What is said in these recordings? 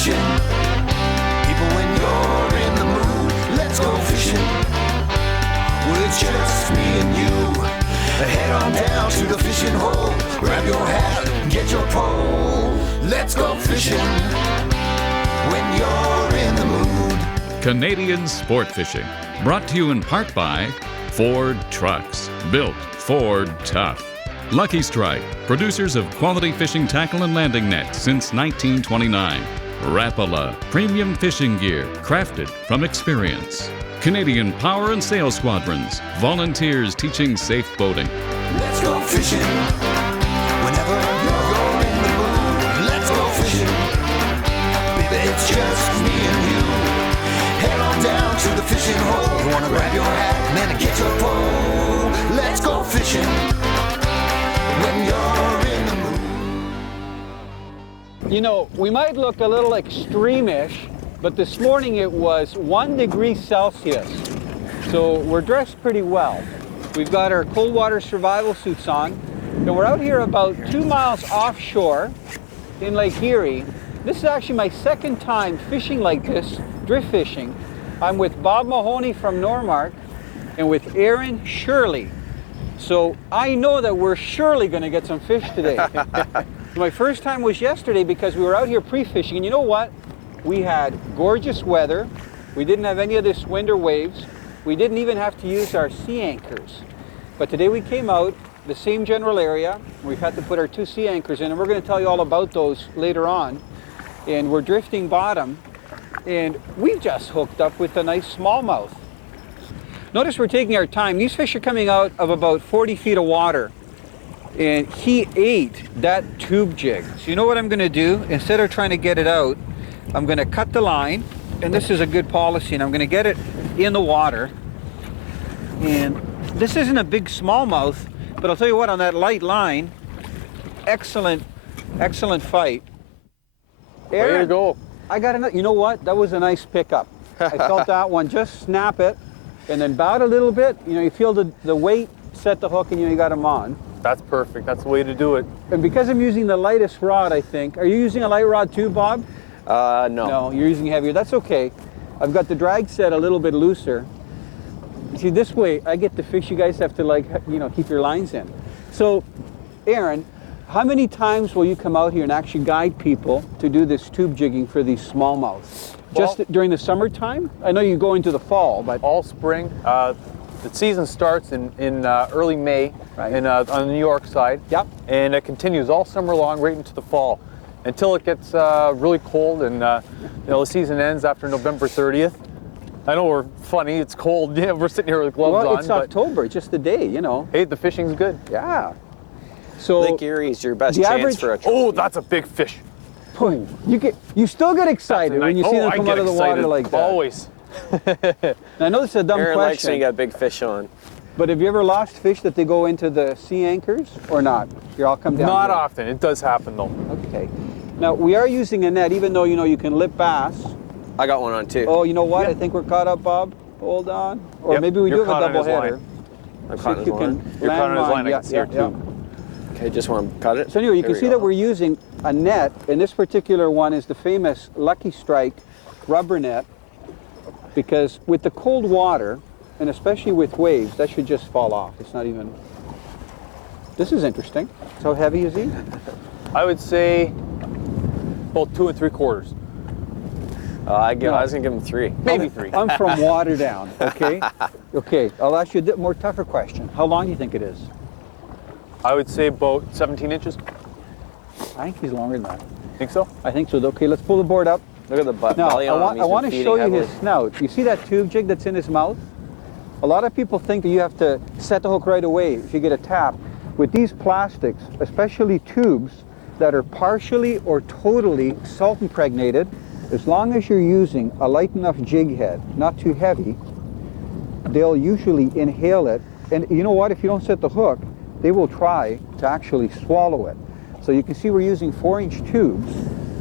fishing. People, when you're in the mood, let's go fishing. Well, it's just me and you. Head on down to the fishing hole. Grab your hat, get your pole. Let's go fishing when you're in the mood. Canadian Sport Fishing, brought to you in part by Ford Trucks, built Ford tough. Lucky Strike, producers of quality fishing tackle and landing nets since 1929. Rapala, premium fishing gear crafted from experience. Canadian Power and Sail Squadrons, volunteers teaching safe boating. Let's go fishing whenever you're in the mood. Let's go fishing, baby, it's just me and you. Head on down to the fishing hole. You wanna grab your hat, man, and get your pole. Let's go fishing when you're in the mood. You know, we might look a little extreme-ish, but this morning it was 1 degree Celsius. So we're dressed pretty well. We've got our cold water survival suits on, and we're out here about 2 miles offshore in Lake Erie. This is actually my second time fishing like this, drift fishing. I'm with Bob Mahoney from Normark and with Aaron Shirley. So I know that we're surely going to get some fish today. My first time was yesterday because we were out here pre-fishing, and you know what? We had gorgeous weather. We didn't have any of this wind or waves. We didn't even have to use our sea anchors. But today we came out, the same general area. We've had to put our 2 sea anchors in, and we're going to tell you all about those later on. And we're drifting bottom, and we've just hooked up with a nice smallmouth. Notice we're taking our time. These fish are coming out of about 40 feet of water. And he ate that tube jig. So you know what I'm going to do? Instead of trying to get it out, I'm going to cut the line, and this is a good policy, and I'm going to get it in the water. And this isn't a big smallmouth, but I'll tell you what, on that light line, excellent, excellent fight. Aaron, way to go. I got another, you know what? That was a nice pickup. I felt that one. Just snap it, and then bow it a little bit. You know, you feel the weight, set the hook, and you got him on. That's perfect. That's the way to do it. And because I'm using the lightest rod, I think. Are you using a light rod too, Bob? No. No, you're using heavier. That's okay. I've got the drag set a little bit looser. See, this way I get the fish you guys have to, like, you know, keep your lines in. So, Aaron, how many times will you come out here and actually guide people to do this tube jigging for these smallmouths? Well, just during the summertime? I know you go into the fall, but all spring. The season starts in early May, right, on the New York side. Yep. And it continues all summer long, right into the fall, until it gets really cold, and you know, the season ends after November 30th. I know we're funny, it's cold. Yeah, we're sitting here with gloves on. Well, it's October, just a day, you know. Hey, the fishing's good. Yeah. So Lake Erie is your best chance for a trophy. Oh, that's a big fish. boy, you still get excited when you see them come out of the water like that. Always. Now, I know this is a dumb Aaron likes when question, you got big fish on. but have you ever lost fish that they go into the sea anchors or not? Here, I'll come down. Not here. often. It does happen though. Okay. Now, we are using a net, even though, you know, you can lip bass. I got one on too. Oh, you know what? Yep. I think we're caught up, Bob. Hold on. Or Yep, maybe we do you're have a caught on double his line. header. I'm See caught if in you his line. can You're caught on his line. I yeah, can see her yeah. too. Okay, just want to cut it. So anyway, you There can we see go. that we're using a net, and this particular one is the famous Lucky Strike rubber net, because with the cold water, and especially with waves, that should just fall off. It's not even... This is interesting. So how heavy is he? I would say about 2 3/4. I was gonna give him 3. Maybe 3. I'm from Waterdown, okay? Okay, I'll ask you a more tougher question. How long do you think it is? I would say about 17 inches. I think he's longer than that. Think so? I think so. Okay, let's pull the board up. Look at the butt. Now, belly I on him. want to He's been show you feeding his heavily. snout. You see that tube jig that's in his mouth? A lot of people think that you have to set the hook right away if you get a tap. With these plastics, especially tubes that are partially or totally salt impregnated, as long as you're using a light enough jig head, not too heavy, they'll usually inhale it. And you know what? If you don't set the hook, they will try to actually swallow it. So you can see we're using 4-inch tubes,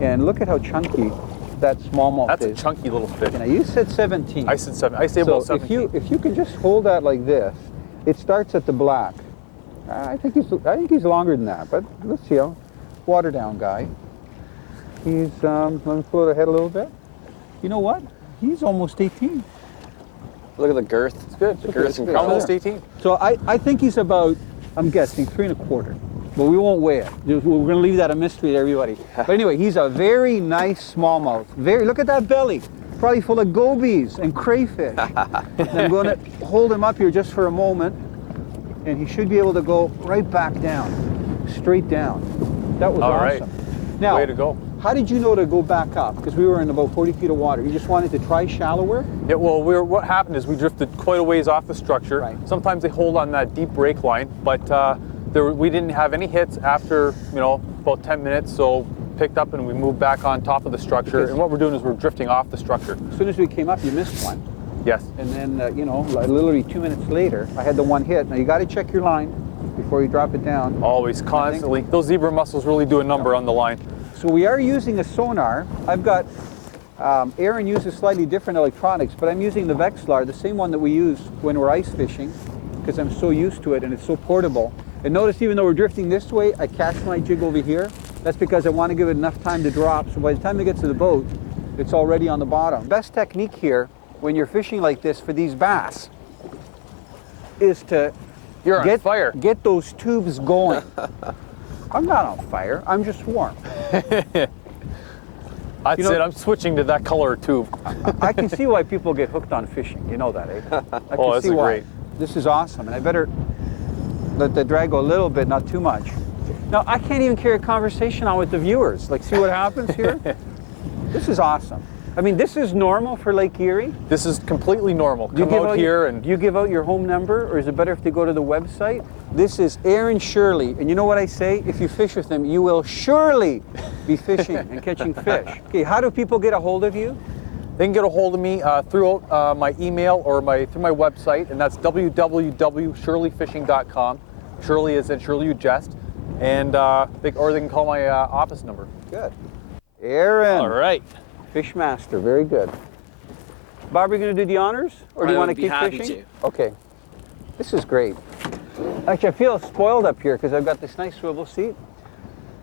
and look at how chunky that smallmouth That's is. a chunky little fish. Now you said 17. I said 7. I say So about 17. if you can just hold that like this, it starts at the black. I think he's longer than that, but let's see. Water down guy. He's, let me pull it ahead a little bit. You know what? He's almost 18. Look at the girth. It's good. The girth's good. incredible. Almost 18. So I think he's about, I'm guessing, 3 1/4. But we won't weigh it. We're going to leave that a mystery to everybody. But anyway, he's a very nice smallmouth. Look at that belly. Probably full of gobies and crayfish. And I'm going to hold him up here just for a moment, and he should be able to go right back down, straight down. That was All awesome. right. Now, Way to go. how did you know to go back up? Because we were in about 40 feet of water. You just wanted to try shallower? Yeah, well, what happened is we drifted quite a ways off the structure. Right. Sometimes they hold on that deep break line, but we didn't have any hits after, about 10 minutes, so picked up and we moved back on top of the structure. And what we're doing is we're drifting off the structure. As soon as we came up, you missed one. Yes. And then, literally 2 minutes later, I had the one hit. Now, you got to check your line before you drop it down. Always, constantly. Those zebra mussels really do a number on the line. So we are using a sonar. I've got, Aaron uses slightly different electronics, but I'm using the Vexilar, the same one that we use when we're ice fishing, because I'm so used to it and it's so portable. And notice, even though we're drifting this way, I catch my jig over here. That's because I want to give it enough time to drop, so by the time it gets to the boat, it's already on the bottom. Best technique here, when you're fishing like this for these bass, is to You're on fire. get those tubes going. I'm not on fire, I'm just warm. That's it. I'm switching to that color tube. I can see why people get hooked on fishing. You know that, eh? I Oh, can this see is why. great. This is awesome, and I better let the drag go a little bit, not too much. Now, I can't even carry a conversation on with the viewers. Like, see what happens here? This is awesome. I mean, this is normal for Lake Erie. This is completely normal. Do you Come out here and do you give out your home number, or is it better if they go to the website? This is Aaron Shirley, and you know what I say? If you fish with him, you will surely be fishing and catching fish. Okay, how do people get a hold of you? they can get a hold of me through my email or through my website, and that's www.shirleyfishing.com. Shirley is in Shirley You Jest, and or they can call my office number. Good. Aaron. All right. Fishmaster, very good. Bob, are you going to do the honors, or do you want to keep fishing? Okay. This is great. Actually, I feel spoiled up here because I've got this nice swivel seat.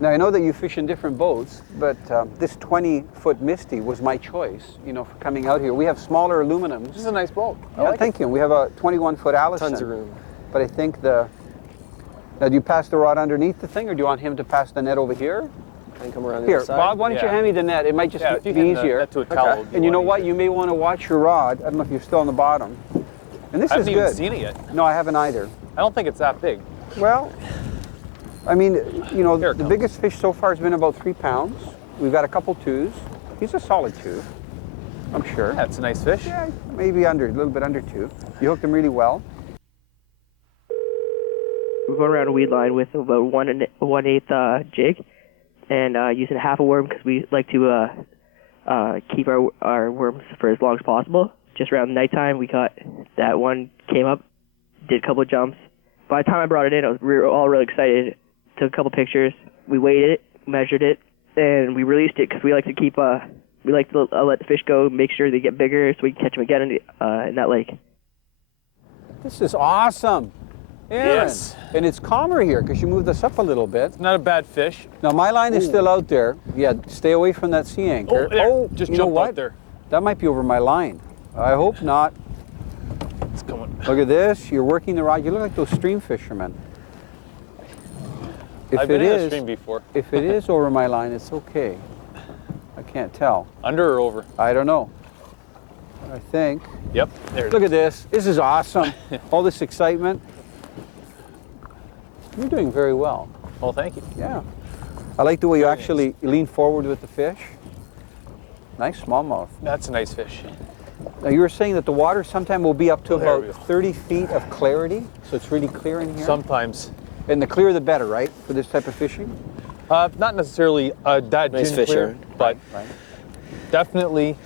Now, I know that you fish in different boats, but this 20-foot Misty was my choice, you know, for coming out here. We have smaller aluminums. This is a nice boat. Yeah, thank you. We have a 21-foot Allison. Tons of room. But I think now, do you pass the rod underneath the thing, or do you want him to pass the net over here? I can come around the Here, other side. Bob, why don't you hand me the net? It might just if be you can, easier. net to a towel would be And you a know lot what? easier. You may want to watch your rod. I don't know if you're still on the bottom. And this I is haven't even good. seen it yet. No, I haven't either. I don't think it's that big. Well, I mean, you know, Here it the comes. biggest fish so far has been about 3 pounds. We've got a couple twos. He's a solid 2, I'm sure. That's a nice fish. Yeah, maybe a little bit under 2. You hooked him really well. We're going around a weed line with about 1/8 jig, and using half a worm because we like to keep our worms for as long as possible. Just around nighttime, we caught that one, came up, did a couple of jumps. By the time I brought it in, we were all really excited. Took a couple pictures. We weighed it, measured it, and we released it because we like to keep we like to let the fish go, make sure they get bigger so we can catch them again in that lake. This is awesome. Aaron. Yes. And it's calmer here because you moved us up a little bit. Not a bad fish. Now, my line is still out there. Yeah, stay away from that sea anchor. Oh, there. Just you know jumped what? out there. That might be over my line. I hope not. It's coming. Look at this. You're working the rod. You look like those stream fishermen. If I've been it in a is- stream before. If it is over my line, it's okay. I can't tell. Under or over? I don't know. I think. Yep. There it Look is. at this. This is awesome. All this excitement. You're doing very well. Well, thank you. Yeah. I like the way you Very actually lean forward with the fish. Nice smallmouth. That's a nice fish. Now, you were saying that the water sometime will be up to There we about go. 30 feet of clarity, so it's really clear in here. Sometimes. And the clearer the better, right, for this type of fishing? Not necessarily that Nice gin fish, clear, Aaron. but Right. definitely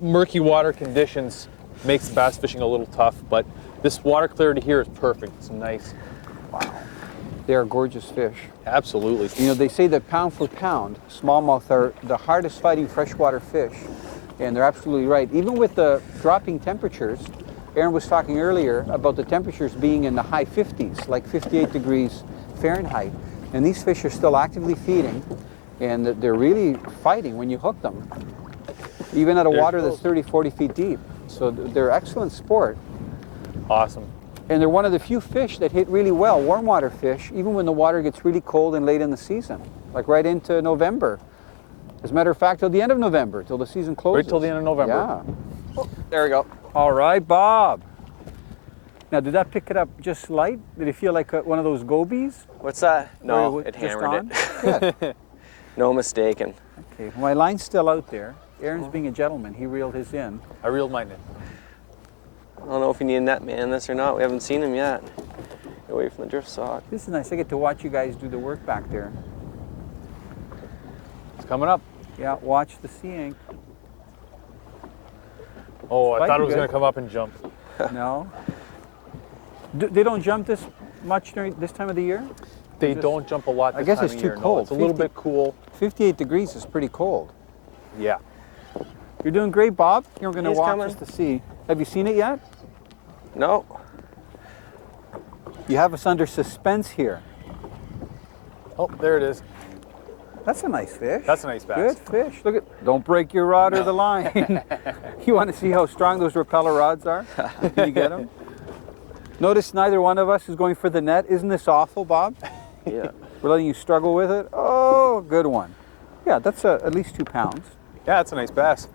murky water conditions makes bass fishing a little tough, but this water clarity here is perfect. It's nice. They are gorgeous fish. Absolutely. You know, they say that pound for pound, smallmouth are the hardest fighting freshwater fish, and they're absolutely right. Even with the dropping temperatures, Aaron was talking earlier about the temperatures being in the high 50s, like 58 degrees Fahrenheit, and these fish are still actively feeding, and they're really fighting when you hook them, even at a water that's 30, 40 feet deep. So they're excellent sport. Awesome. And they're one of the few fish that hit really well, warm water fish, even when the water gets really cold and late in the season, like right into November. As a matter of fact, till the end of November, till the season closes. Right till the end of November. Yeah. Oh, there we go. All right, Bob. Now, did that pick it up just light? Did it feel like one of those gobies? What's that? No, Or it just hammered on? it. Good. No mistaken. Okay, my line's still out there. Aaron's being a gentleman. He reeled his in. I reeled mine in. I don't know if you need a net man this or not. We haven't seen him yet. Get away from the drift sock. This is nice. I get to watch you guys do the work back there. It's coming up. Yeah, watch the sea ink. Oh, I Spike, thought it you was good? going to come up and jump. No? They don't jump this much during this time of the year? They Just- don't jump a lot I this guess time it's of too year. No, cold. it's a little 50 bit cool. 58 degrees is pretty cold. Yeah. You're doing great, Bob. You're going to He's watch coming. us to see. Have you seen it yet? No. You have us under suspense here. Oh, there it is. That's a nice fish. That's a nice bass. Good fish. Look at, don't break your rod or the line. You want to see how strong those repeller rods are? Can you get them? Notice neither one of us is going for the net. Isn't this awful, Bob? Yeah. We're letting you struggle with it. Oh, good one. Yeah, that's at least 2 pounds. Yeah, it's a nice bass.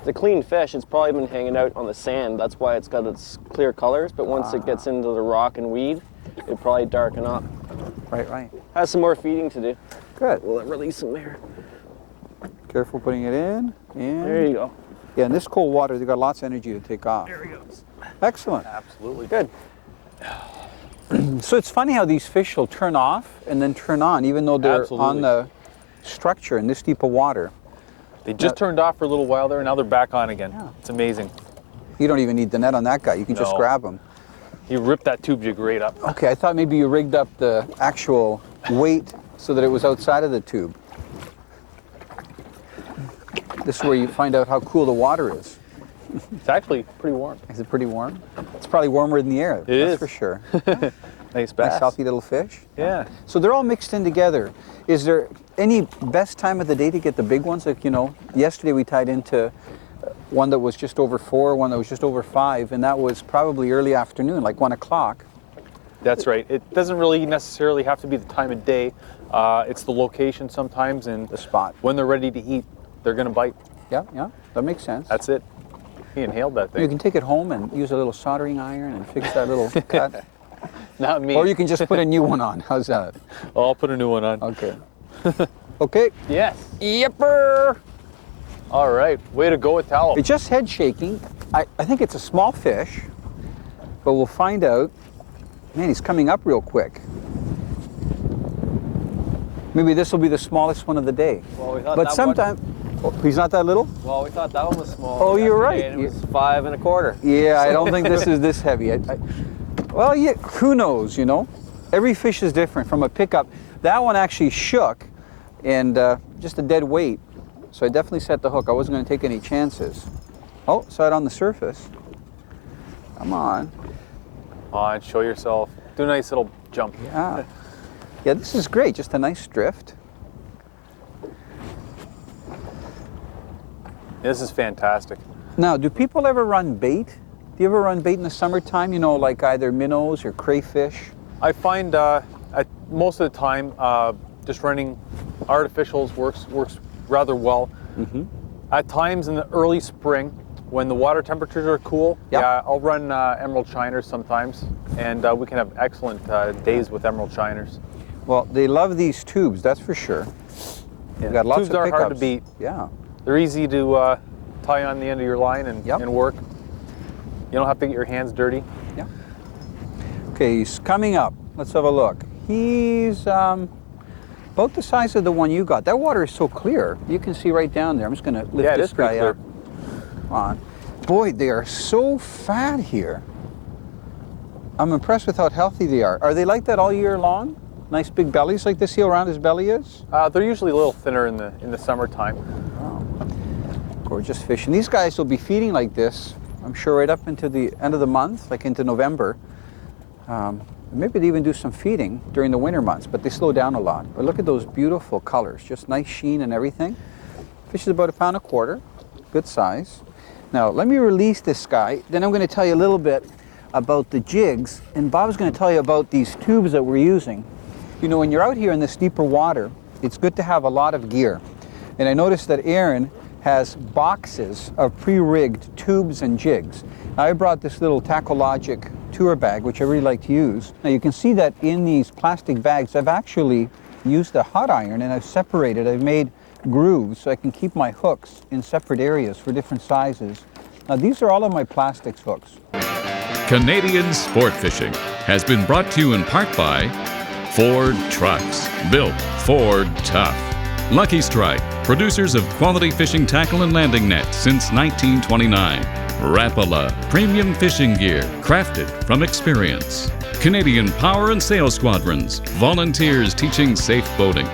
It's a clean fish. It's probably been hanging out on the sand. That's why it's got its clear colors. But once it gets into the rock and weed, it'll probably darken up. Right, right. Has some more feeding to do. Good. We'll release him there. Careful putting it in. And There you go. yeah, in this cold water, they've got lots of energy to take off. There he goes. Excellent. Absolutely. Good. So it's funny how these fish will turn off and then turn on, even though they're on Absolutely. the structure in this deep of water. They just turned off for a little while there, and now they're back on again. Yeah. It's amazing. You don't even need the net on that guy. You can just No. grab him. You ripped that tube jig right up. Okay, I thought maybe you rigged up the actual weight so that it was outside of the tube. This is where you find out how cool the water is. It's actually pretty warm. Is it pretty warm? It's probably warmer than the air. It that's is. for sure. Nice bass. Nice healthy little fish. Yeah. So they're all mixed in together. Is there any best time of the day to get the big ones? Like, you know, yesterday we tied into one that was just over 4, one that was just over 5, and that was probably early afternoon, like 1 o'clock. That's right. It doesn't really necessarily have to be the time of day. It's the location sometimes, and The spot. when they're ready to eat, they're going to bite. Yeah, yeah, that makes sense. That's it. He inhaled that You thing. can take it home and use a little soldering iron and fix that little cut. Not me. Or you can just put a new one on. How's that? I'll put a new one on. Okay. Okay. Yes. Yipper! All right. Way to go, Italo. It's just head shaking. I think it's a small fish, but we'll find out. Man, he's coming up real quick. Maybe this will be the smallest one of the day. Well, we thought But that sometimes, he's not that little? Well, we thought that one was small. Oh, you're right. yesterday, and it was 5 1/4. Yeah, I don't think this is this heavy. Well, yeah, who knows, you know? Every fish is different from a pickup. That one actually shook and just a dead weight. So I definitely set the hook. I wasn't going to take any chances. Oh, saw it on the surface. Come on. Come on, show yourself. Do a nice little jump. Yeah. Yeah, this is great. Just a nice drift. This is fantastic. Now, do people ever run bait? Do you ever run bait in the summertime? You know, like either minnows or crayfish? I find most of the time just running artificials works rather well. Mm-hmm. At times in the early spring, when the water temperatures are cool, Yep. yeah, I'll run emerald shiners sometimes, and we can have excellent days with emerald shiners. Well, they love these tubes, that's for sure. You've got lots Tubes of are pickups. hard to beat. Yeah. They're easy to tie on the end of your line and, Yep. and work. You don't have to get your hands dirty. Yeah. Okay, he's coming up. Let's have a look. He's about the size of the one you got. That water is so clear. You can see right down there. I'm just going to lift Yeah, it this is pretty guy clear. up. Come on. Boy, they are so fat here. I'm impressed with how healthy they are. Are they like that all year long? Nice big bellies like this? See how round his belly is? They're usually a little thinner in the summertime. Gorgeous fish. And these guys will be feeding like this, I'm sure, right up into the end of the month, like into November. Maybe they even do some feeding during the winter months, but they slow down a lot. But look at those beautiful colors, just nice sheen and everything. Fish is about 1.25 pounds, good size. Now let me release this guy, then I'm going to tell you a little bit about the jigs, and Bob's going to tell you about these tubes that we're using. You know, when you're out here in this deeper water, it's good to have a lot of gear. And I noticed that Aaron has boxes of pre-rigged tubes and jigs. Now, I brought this little Tacologic tour bag, which I really like to use. Now you can see that in these plastic bags, I've actually used a hot iron and I've separated, I've made grooves so I can keep my hooks in separate areas for different sizes. Now these are all of my plastics hooks. Canadian Sport Fishing has been brought to you in part by Ford Trucks, built Ford tough. Lucky Strike, producers of quality fishing tackle and landing nets since 1929. Rapala, premium fishing gear crafted from experience. Canadian Power and Sail Squadrons, volunteers teaching safe boating.